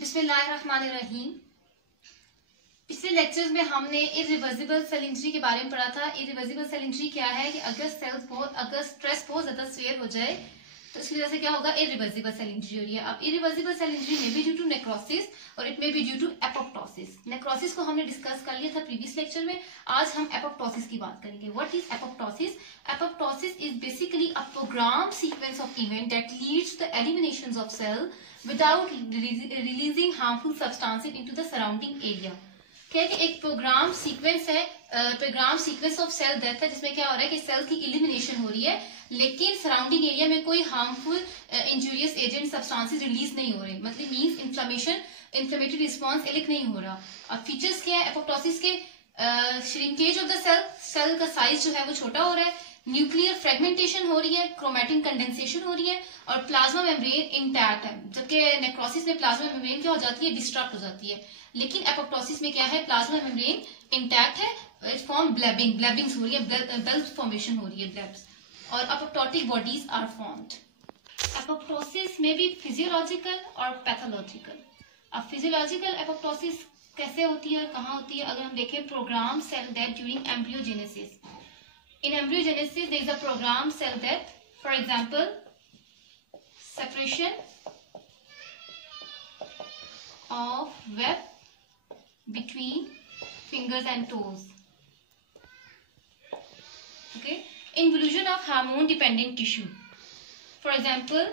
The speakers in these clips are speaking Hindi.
बिस्मिल्लाहिर्रहमानिर्रहीम। पिछले लेक्चर्स में हमने इरिवर्सिबल सेल इंजरी के बारे में पढ़ा था। इरिवर्सिबल सेल इंजरी क्या है कि अगर स्ट्रेस बहुत ज्यादा सेवियर हो जाए तो इसकी वजह से क्या होगा, इरिवर्सिबल सेल इंजरी हो रही है। अब इरिवर्सिबल सेल इंजरी में भी ड्यू टू नेक्रोसिस और it may be due to apoptosis. Necrosis को हमने डिस्कस कर लिया था प्रीवियस लेक्चर में। आज हम एपोप्टोसिस की बात करेंगे। What is apoptosis? Apoptosis is basically a programme sequence of event that leads the elimination of cell without releasing harmful substances into the surrounding area. क्या है कि एक प्रोग्राम सीक्वेंस है, programme sequence of cell death है, जिसमें क्या हो रहा है कि सेल की इलिमिनेशन हो रही है लेकिन सराउंडिंग एरिया में कोई harmful injurious agent substances release नहीं हो रहे। मतलब मींस इंफ्लेमेटरी रिस्पांस इलिक नहीं हो रहा। अब फीचर्स क्या है एपोप्टोसिस के? श्रिंकेज ऑफ द सेल का साइज जो है वो छोटा हो रहा है, न्यूक्लियर फ्रेगमेंटेशन हो रही है, क्रोमैटिन कंडेंसेशन हो रही है और प्लाज्मा मेम्ब्रेन इंटैक्ट है। जबकि नेक्रोसिस में प्लाज्मा मेम्ब्रेन क्या हो जाती है, डिस्ट्रक्ट हो जाती है। लेकिन एपोप्टोसिस में क्या है, प्लाज्मा मेम्ब्रेन इंटैक्ट है, इट फॉर्म ब्लेबिंग्स हो रही है, बेल्स फॉर्मेशन हो रही है, ब्लेब्स, और apoptotic bodies are formed. Apoptosis में भी फिजियोलॉजिकल और पैथोलॉजिकल। अब फिजियोलॉजिकल एपोप्टोसिस कैसे होती है और कहाँ होती है? अगर हम देखें programme cell death during embryogenesis. In embryogenesis, there is a programmed cell death. For example, separation of web between fingers and toes. Okay. Involution of hormone-dependent tissue. For example,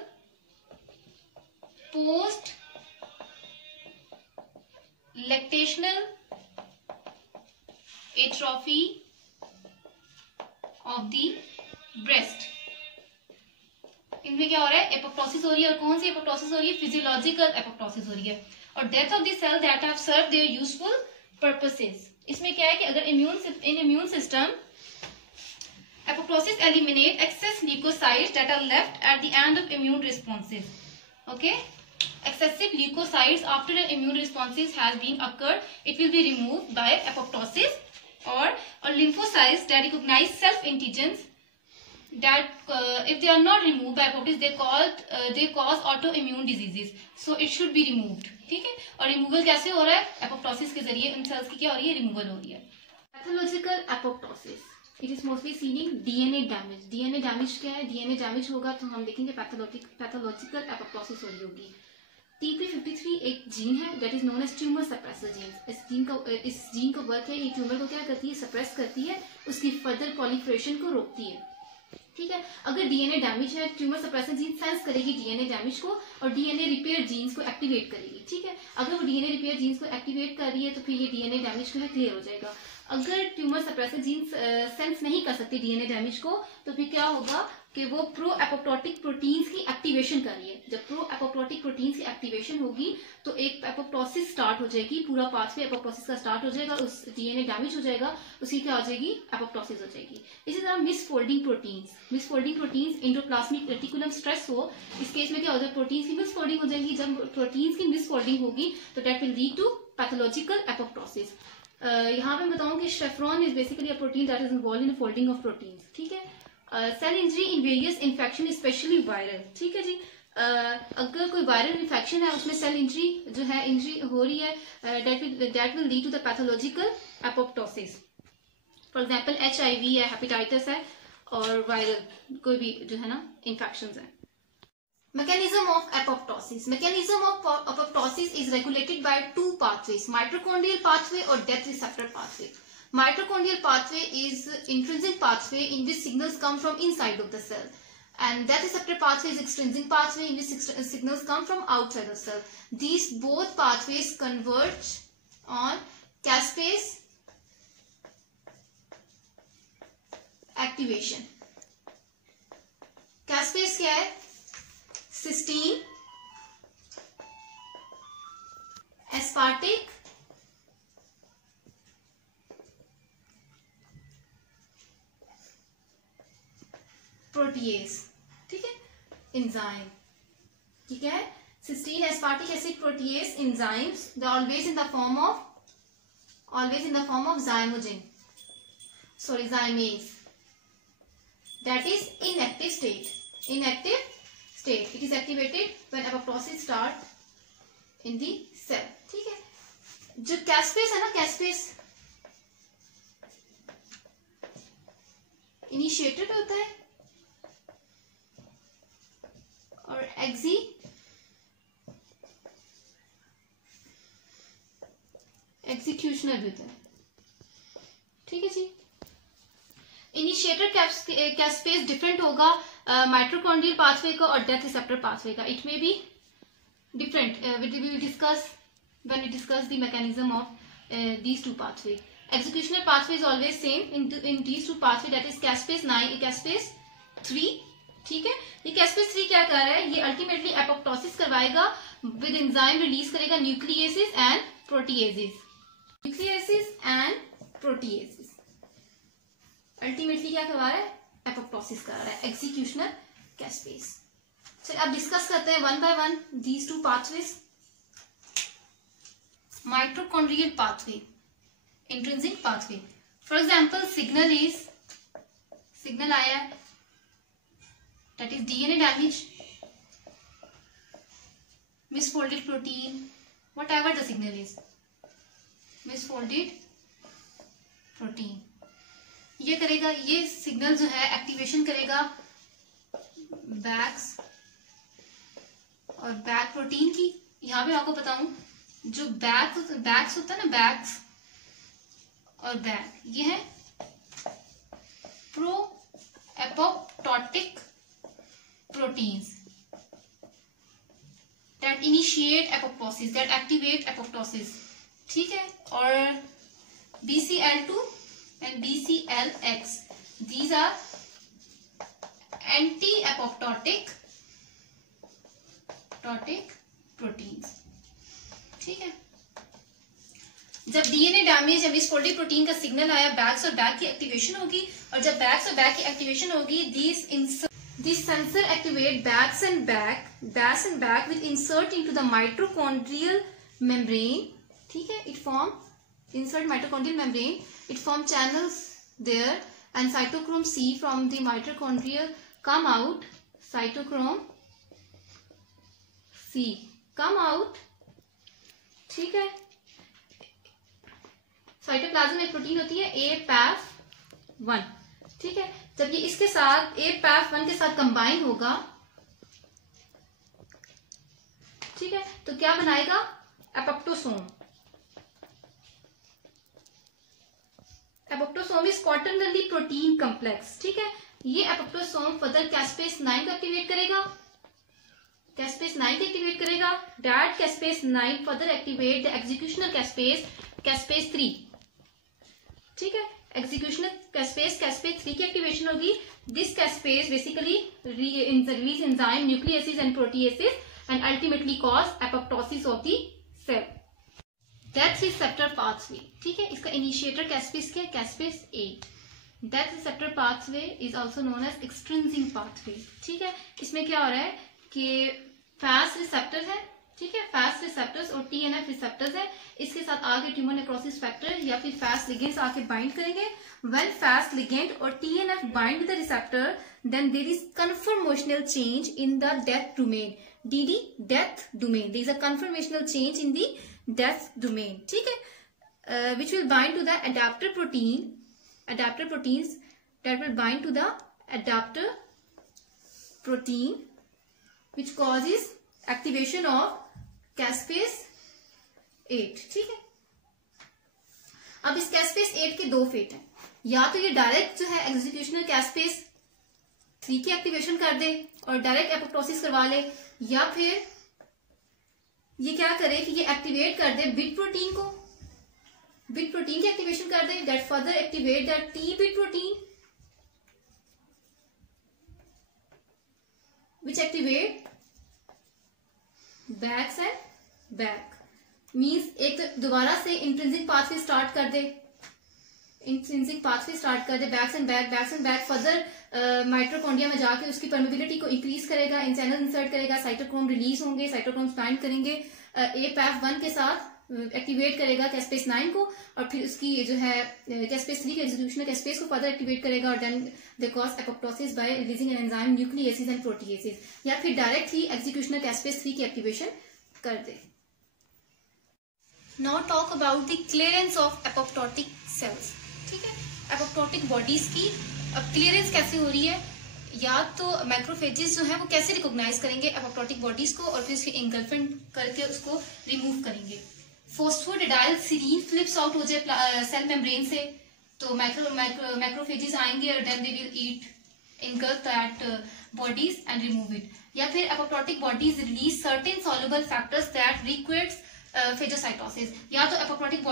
post-lactational atrophy of the breast. इनमें क्या हो रहा है, एपोप्टोसिस हो रही है। और कौन सी एपोप्टोसिस हो रही है? फिजियोलॉजिकल एपोप्टोसिस हो रही है। और death of the cell that have serve their useful purposes. इसमें क्या है कि अगर immune system apoptosis eliminate excess leukocytes that are left at the end of immune responses. Okay, excessive leukocytes after an immune responses has been occurred, it will be removed by apoptosis. or lymphocytes that recognize self-antigens that if they are not removed by apoptosis they cause autoimmune diseases, so it should be removed. ठीक है, और रिमूवल कैसे हो रहा है? एपोप्टोसिस के जरिए उन सेल्स की क्या हो रही है, रिमूवल हो रही है। Pathological apoptosis, it is mostly seen in DNA damage. DNA damage क्या है? डीएनए डैमेज होगा तो हम देखेंगे पैथोलॉजिकल एपोप्टोसिस हो रही होगी। TP53 एक जीन है that is known as tumour suppressor gene. इस जीन का वर्क है, ये ट्यूमर को क्या करती है, सप्रेस करती है, उसकी फर्दर पॉलिफरेशन को रोकती है। ठीक है, अगर डीएनए डैमेज है, ट्यूमर सप्रेसर जीन सेंस करेगी डीएनए डैमेज को और डीएनए रिपेयर जीन्स को एक्टिवेट करेगी। ठीक है, अगर वो डीएनए रिपेयर जीन्स को एक्टिवेट कर रही है तो फिर ये डीएनए डैमेज जो है क्लियर हो जाएगा। अगर ट्यूमर सप्रेसर जीन सेंस नहीं कर सकती डीएनए डैमेज को तो फिर क्या होगा कि वो प्रो एपोप्टोटिक प्रोटीन्स की एक्टिवेशन कर रही है। जब प्रो एपोप्टोटिक प्रोटीन्स की एक्टिवेशन होगी तो एक एपोप्टोसिस स्टार्ट हो जाएगी, पूरा पाथवे एपोप्टोसिस का स्टार्ट हो जाएगा, उस डीएनए डैमेज हो जाएगा, उसकी क्या हो जाएगी, एपोप्टोसिस हो जाएगी। इसी तरह misfolding proteins endoplasmic reticulum stress हो, इस केस में क्या हो जाएगा, प्रोटीन्स की मिसफोल्डिंग हो जाएगी। जब प्रोटीन्स की मिसफोल्डिंग होगी तो that will lead to pathological apoptosis. यहाँ पे मैं बताऊं कि chaperone is basically a protein that is involved in folding of proteins. ठीक है, cell injury in various infection specially viral. ठीक है जी, अगर कोई वायरल इन्फेक्शन है उसमें सेल इंजरी जो है, इंजरी हो रही है, that will lead to the pathological apoptosis. For example HIV है, हेपेटाइटिस है और वायरल कोई भी जो है ना इन्फेक्शन है। Mechanism of apoptosis. Mechanism of apoptosis is regulated by two pathways: mitochondrial pathway or death receptor pathway. Mitochondrial pathway is intrinsic pathway in which signals come from inside of the cell, and death receptor pathway is extrinsic pathway in which signals come from outside the cell. These both pathways converge on caspase activation. Caspase क्या है? Cysteine, aspartic, protease. ठीक है, एंजाइम। ठीक है, cysteine, aspartic acid, protease, enzymes, they are always in the form of zymogen, sorry, zymase, that is inactive state. It is activated when apoptosis starts in the cell. ठीक है, जो कैस्पेस है ना, कैस्पेस इनिशिएटेड होता है और एग्जीक्यूशनर भी होता है। ठीक है जी। इनिशिएटर कैस्पेस डिफरेंट होगा माइटोकॉन्ड्रियल पाथवे का और डेथ रिसेप्टर पाथवे का। It may be different, we will discuss when we discuss the mechanism of these two pathway. Executional pathway is always same in these two pathway, that is caspase 9 caspase 3। ठीक है, ये caspase 3 क्या कर रहा है, ये अल्टीमेटली एपोप्टोसिस करवाएगा, विद एंजाइम रिलीज करेगा nucleases and proteases. Nucleases and proteases ultimately क्या करवा रहा है, एपोप्टोसिस करा रहा है, एक्जीक्यूशनल कैस्पेस। चलिए अब डिस्कस करते हैं one by one these two pathways. Mitochondrial pathway, intrinsic pathway. For example signal आया, that is DNA damage, misfolded protein, whatever the signal is, misfolded protein. ये करेगा, ये सिग्नल जो है एक्टिवेशन करेगा बैक्स और बैक प्रोटीन की। यहां पे आपको बताऊं, जो बैक्स होता है ना, बैक्स और बैक, ये है pro apoptotic proteins that initiate apoptosis, that activate apoptosis. ठीक है, और BCL2 and BCLX, these are anti-apoptotic proteins। ठीक है, जब डीएनए डैमेज या मिसफोल्डेड प्रोटीन का सिग्नल आया, बैक्स और बैक की एक्टिवेशन होगी, और जब बैक्स और बैक की एक्टिवेशन होगी, these sensor activate backs and back will insert into the mitochondrial membrane। ठीक है, insert mitochondrial membrane, it form channels there, and cytochrome C from the mitochondria come out, cytochrome C come out। ठीक है, साइटोप्लाज्म में प्रोटीन होती है APAF1। ठीक है, जब ये इसके साथ APAF1 के साथ कंबाइन होगा, ठीक है, तो क्या बनाएगा, एपोप्टोसोम। एपोप्टोसोम इज क्वाटरनरी प्रोटीन कॉम्प्लेक्स। ठीक है, ये एपोप्टोसोम फर्दर कैस्पेस 9 को एक्टिवेट करेगा, that caspase 9 further activate the executional caspase 3। ठीक है, एक्जीक्यूशनल कैस्पेस 3 की एक्टिवेशन होगी। This caspase basically release enzyme nucleases and proteases and ultimately cause apoptosis of the cell. Death receptor pathway. ठीक है, इसका इनिशिएटर कैस्पेस क्या है, caspase 8। Death receptor pathway is also known as extrinsic pathway. ठीक है, इसमें क्या हो रहा है कि फास्ट रिसेप्टर है, ठीक है, फास्ट रिसेप्टर्स और TNF रिसेप्टर्स है, इसके साथ आगे ट्यूमर नेक्रोसिस फैक्टर या फिर फास्ट लिगेंड्स आके बाइंड करेंगे। व्हेन फास्ट लिगेंड और TNF bind with the receptor, then there is conformational change in the death domain, DD death domain. There is a conformational change in the death domain. ठीक है, which will bind to the adapter proteins that will bind to the adapter protein, which causes activation of caspase 8। ठीक है, अब इस caspase 8 के दो फेट हैं, या तो ये डायरेक्ट जो है एक्जीक्यूशनल caspase 3 की एक्टिवेशन कर दे और डायरेक्ट एपोप्टोसिस करवा ले, या फिर ये क्या करे कि ये एक्टिवेट कर दे बिट प्रोटीन को, बिट प्रोटीन की एक्टिवेशन कर दे, that further activate that T bid protein which activate backs and back। मीन्स एक तो दोबारा से इंट्रिंसिक पाथवे स्टार्ट कर दे, bax and back further mitochondria में जाके उसकी परमेबिलिटी को इंक्रीज करेगा, इन चैनल इंसर्ट करेगा, साइटोक्रोम रिलीज होंगे, साइटोक्रोम बाइंड करेंगे, APAF1 के साथ एक्टिवेट करेगा कैस्पेस 9 को, और फिर उसकी जो है कैस्पेस 3 के एक्जीक्यूशनल कैस्पेस को फर्दर एक्टिवेट करेगा, और then they cause apoptosis by releasing an enzyme nucleases and proteases, या फिर डायरेक्टली एक्जीक्यूशनल कैस्पेस 3 की एक्टिवेशन कर दे। Now talk about the clearance of apoptotic cells. ठीक है, एपोप्टोटिक बॉडीज की अब क्लियरेंस कैसे हो रही है, या तो मैक्रोफेजेस जो है वो कैसे रिकॉग्नाइज करेंगे एपोप्टोटिक बॉडीज को और फिर उसके इंगल्फेंट करके उसको रिमूव करेंगे। फोस्फोडिडाइल सीरीन फ्लिप्स आउट हो जाए सेल मेम्ब्रेन से, तो मैक्रोफेजेस आएंगे और then they will eat engulf that bodies and remove it। या फिर apoptotic bodies release certain soluble factors that requires phagocytosis। या तो apoptotic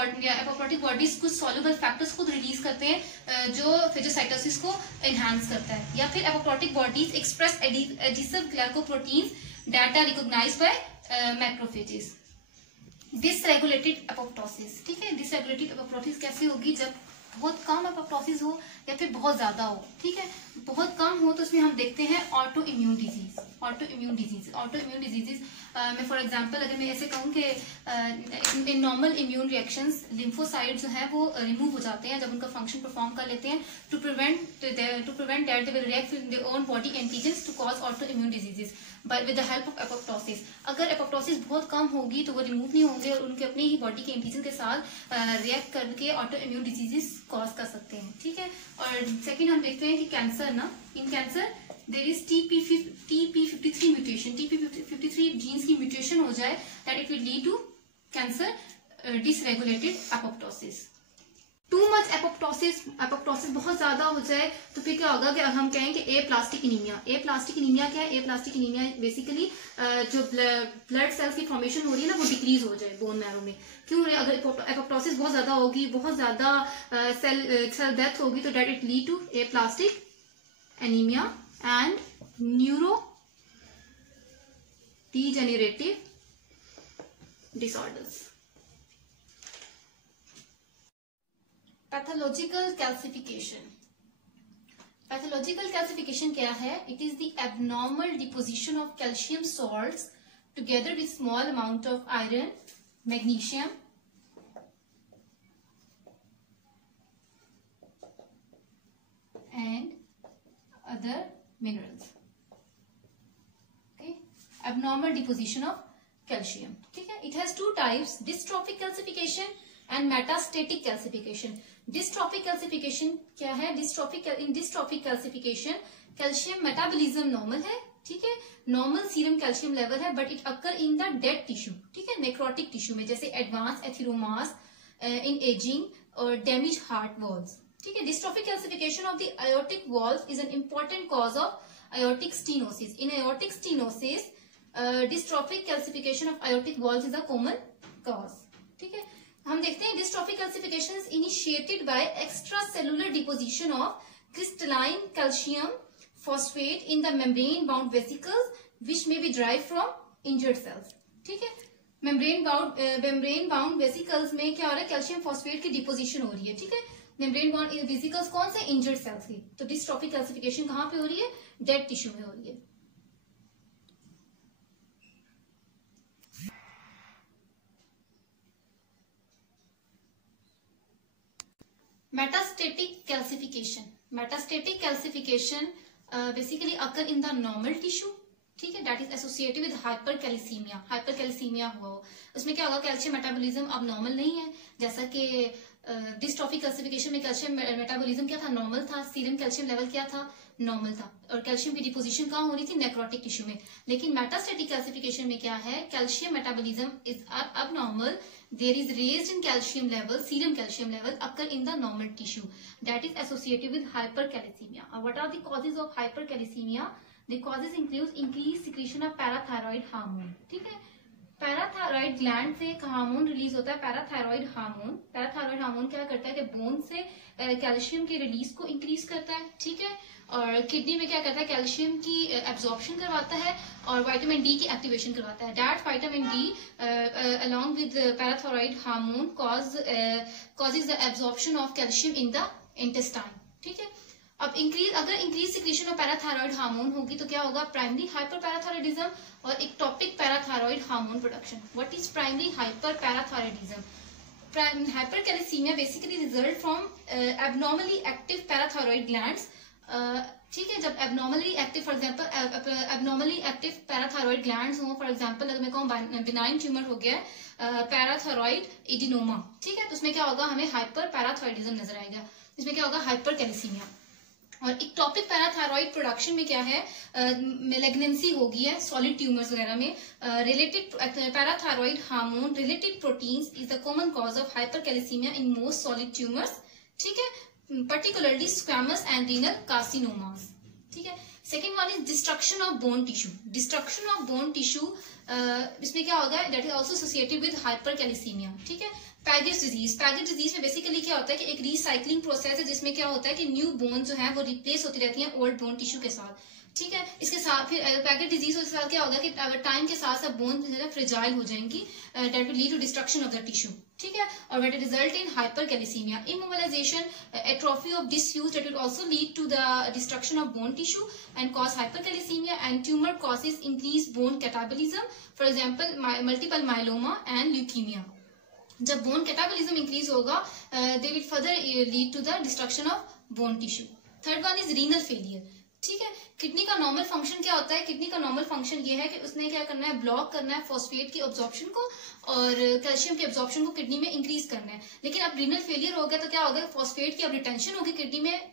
bodies कुछ soluble factors खुद रिलीज करते हैं जो phagocytosis को enhance करता है। या फिर apoptotic bodies express adhesive glycoproteins that are recognized by macrophages। Dysregulated apoptosis। ठीक है, dysregulated apoptosis कैसे होगी, जब बहुत कम एपोप्टोसिस हो या फिर बहुत ज्यादा हो। ठीक है, बहुत कम हो तो उसमें हम देखते हैं ऑटो इम्यून डिजीजेस में फॉर एग्जांपल अगर मैं ऐसे कहूँ कि in normal immune reactions lymphocyte जो है वो रिमूव हो जाते हैं जब उनका फंक्शन परफॉर्म कर लेते हैं to prevent that they will react with their own body antigens to cause auto immune diseases but with the help of apoptosis. अगर एपोप्टोसिस बहुत कम होगी तो वो रिमूव नहीं होंगे और उनके अपने ही बॉडी के एंटीजन के साथ रिएक्ट करके ऑटो इम्यून डिजीजेस कॉज कर सकते हैं। ठीक है, और सेकेंड हम देखते हैं कि कैंसर ना, in cancer there is TP53 mutation, TP53 genes की म्यूटेशन हो जाए that it will lead to cancer dysregulated apoptosis. Too much apoptosis बहुत ज्यादा हो जाए तो फिर क्या होगा कि हम कहेंगे एप्लास्टिक एनीमिया। एप्लास्टिक एनीमिया क्या है, एप्लास्टिक एनीमिया बेसिकली जो ब्लड सेल्स की फॉर्मेशन हो रही है ना वो डिक्रीज हो जाए बोन मैरो में। क्यों, अगर एपोप्टोसिस बहुत ज्यादा होगी, बहुत ज्यादा सेल डेथ होगी तो that it lead to aplastic anaemia and neuro degenerative disorders। Pathological calcification. Pathological calcification क्या है, it is the abnormal deposition of calcium salts together with small amount of iron, magnesium and other minerals. abnormal deposition of calcium। ठीक है, it has two types, dystrophic calcification and metastatic calcification। dystrophic calcification क्या है, in dystrophic calcification calcium metabolism normal है। ठीक है, normal serum calcium level है but it occur in the dead tissue। ठीक है, necrotic tissue में जैसे advanced atheromas in aging और damaged heart valves। ठीक है, dystrophic calcification of the aortic valve is an important cause of aortic stenosis। in aortic stenosis dystrophic calcification of aortic valves is a common cause। ठीक है, हम देखते हैं dystrophic calcification is initiated by extracellular deposition of crystalline calcium phosphate in the membrane bound vesicles which may be derived from injured cells। ठीक है, membrane bound vesicles में क्या हो रहा है, कैल्शियम फॉस्फेट की डिपोजिशन हो रही है। ठीक है, मेम्ब्रेन बाउंड वेसिकल्स कौन से, इंजर्ड सेल्स की। तो डिस्ट्रॉफिक कैल्सिफिकेशन कहां पे हो रही है, डेड टिश्यू में हो रही है। Metastatic calcification. Metastatic calcification basically occur in the normal tissue. ठीक है, that is associated with hypercalcaemia. Hypercalcaemia हो उसमें क्या होगा, कैल्शियम मेटाबॉलिज्म अब नॉर्मल नहीं है, जैसा कि डिस्ट्रॉफिक कैल्सिफिकेशन में कैल्शियम मेटाबॉलिज्म क्या था, नॉर्मल था, सीरम कैल्शियम लेवल क्या था, नॉर्मल था, और कैल्शियम की डिपोजिशन कहाँ हो रही थी, नेक्रोटिक टिश्यू में। लेकिन मेटास्टेटिक कैल्सिफिकेशन में क्या है, calcium metabolism is abnormal, there is raised in calcium level, serum calcium level occur in the normal tissue, that is associated with hypercalcaemia. What are the causes of hypercalcaemia, the causes include increase secretion of parathyroid hormone. ठीक है, पैराथायरॉइड ग्लैंड से एक हार्मोन रिलीज होता है, पैराथायरॉइड हार्मोन। पैराथायरॉइड हार्मोन क्या करता है कि बोन से कैल्शियम के रिलीज को इंक्रीज करता है। ठीक है, और किडनी में क्या करता है, कैल्शियम की एब्जॉर्प्शन करवाता है और विटामिन डी की एक्टिवेशन करवाता है। That vitamin D along with parathyroid hormone causes the absorption of calcium in the intestine. ठीक है, अब अगर increase secretion of parathyroid hormone होगी तो क्या होगा, प्राइमरी हाइपर पैराथायरॉइडिज्म और ectopic parathyroid hormone production. What is primary hyperparathyroidism, hypercalcemia basically result from abnormally active parathyroid glands। ठीक है, जब abnormally active, for example abnormally active parathyroid glands हो, फॉर एग्जांपल अगर मैं कहूँ बिनाइन ट्यूमर हो गया पैराथायरॉइड एडिनोमा, ठीक है, तो उसमें क्या होगा, हमें हाइपर पैराथायरॉइडिज्म नजर आएगा, इसमें क्या होगा, हाइपर कैल्सीमिया। और इक्टोपिक पैराथायरॉइड प्रोडक्शन में क्या है, मेलेग्नेंसी होगी है सॉलिड ट्यूमर्स वगैरह में। Related parathyroid hormone related proteins is the common cause of hypercalcaemia in most solid tumours, ठीक है, particularly squamous and renal carcinomas, ठीक है। Second one is destruction of bone tissue. Destruction of bone tissue इसमें क्या होगा, that is also associated with hypercalcaemia, ठीक है। पैगेज डिजीज, पैगेज डिजीज में बेसिकली क्या होता है कि एक रिसाइकलिंग प्रोसेस है जिसमें क्या होता है कि न्यू बोन जो है वो रिप्लेस होती रहती है ओल्ड बोन टिश्यू के साथ, ठीक है। इसके साथ फिर पैगेज डिजीज के साथ क्या होगा कि अगर टाइम के साथ साथ बोन फ्रेजाइल हो जाएंगी, that will lead to destruction of the tissue, ठीक है, और that result in hypercalcaemia. Immobilisation, atrophy of disuse, that will also lead to the destruction of bone tissue and cause hypercalcaemia. And tumour causes increase bone catabolism, for example multiple myeloma and leukaemia. जब बोन कैटाबॉलिज्म इंक्रीज होगा, they will further lead to the destruction of bone tissue. Third one is renal failure, ठीक है। किडनी का नॉर्मल फंक्शन क्या होता है, किडनी का नॉर्मल फंक्शन ये है कि उसने क्या करना है, ब्लॉक करना है फॉस्फेट की एब्जॉर्प्शन को और कैल्शियम की एब्जॉर्प्शन को किडनी में इंक्रीज करना है। लेकिन अब रीनल फेलियर हो गया तो क्या होगा, फॉस्फेट की अब रिटेंशन होगी किडनी में,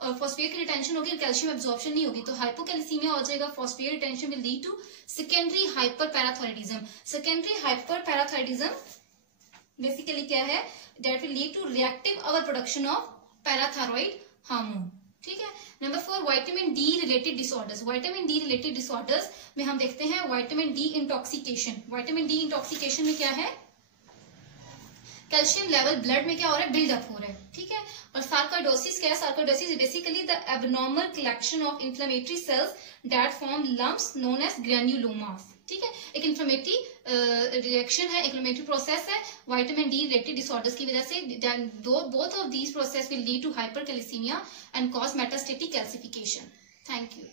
और फॉस्फेट की रिटेंशन होगी, कैल्शियम एब्जॉर्प्शन नहीं होगी, तो हाइपोकैल्सीमिया हो जाएगा। Phosphate retention will lead to secondary hyper parathyroidism. Secondary hyper parathyroidism basically क्या है, that will lead to reactive over production of parathyroid hormone, ठीक है। Number 4, vitamin D related disorders. Vitamin D related disorders में हम देखते हैं vitamin D intoxication. Vitamin D intoxication में क्या है, कैल्शियम लेवल ब्लड में क्या हो रहा है, बिल्डअप हो रहा है, ठीक है। और सार्कोइडोसिस क्या है, sarcoidosis is basically the abnormal collection of inflammatory cells that form lumps known as granulomas, ठीक है। एक इन्फ्लेमेटरी रिएक्शन है, इन्फ्लेमेटरी प्रोसेस है विटामिन डी रिलेटेड डिसऑर्डर्स की वजह से। Both of these process will lead to hypercalcaemia and cause metastatic calcification. Thank you.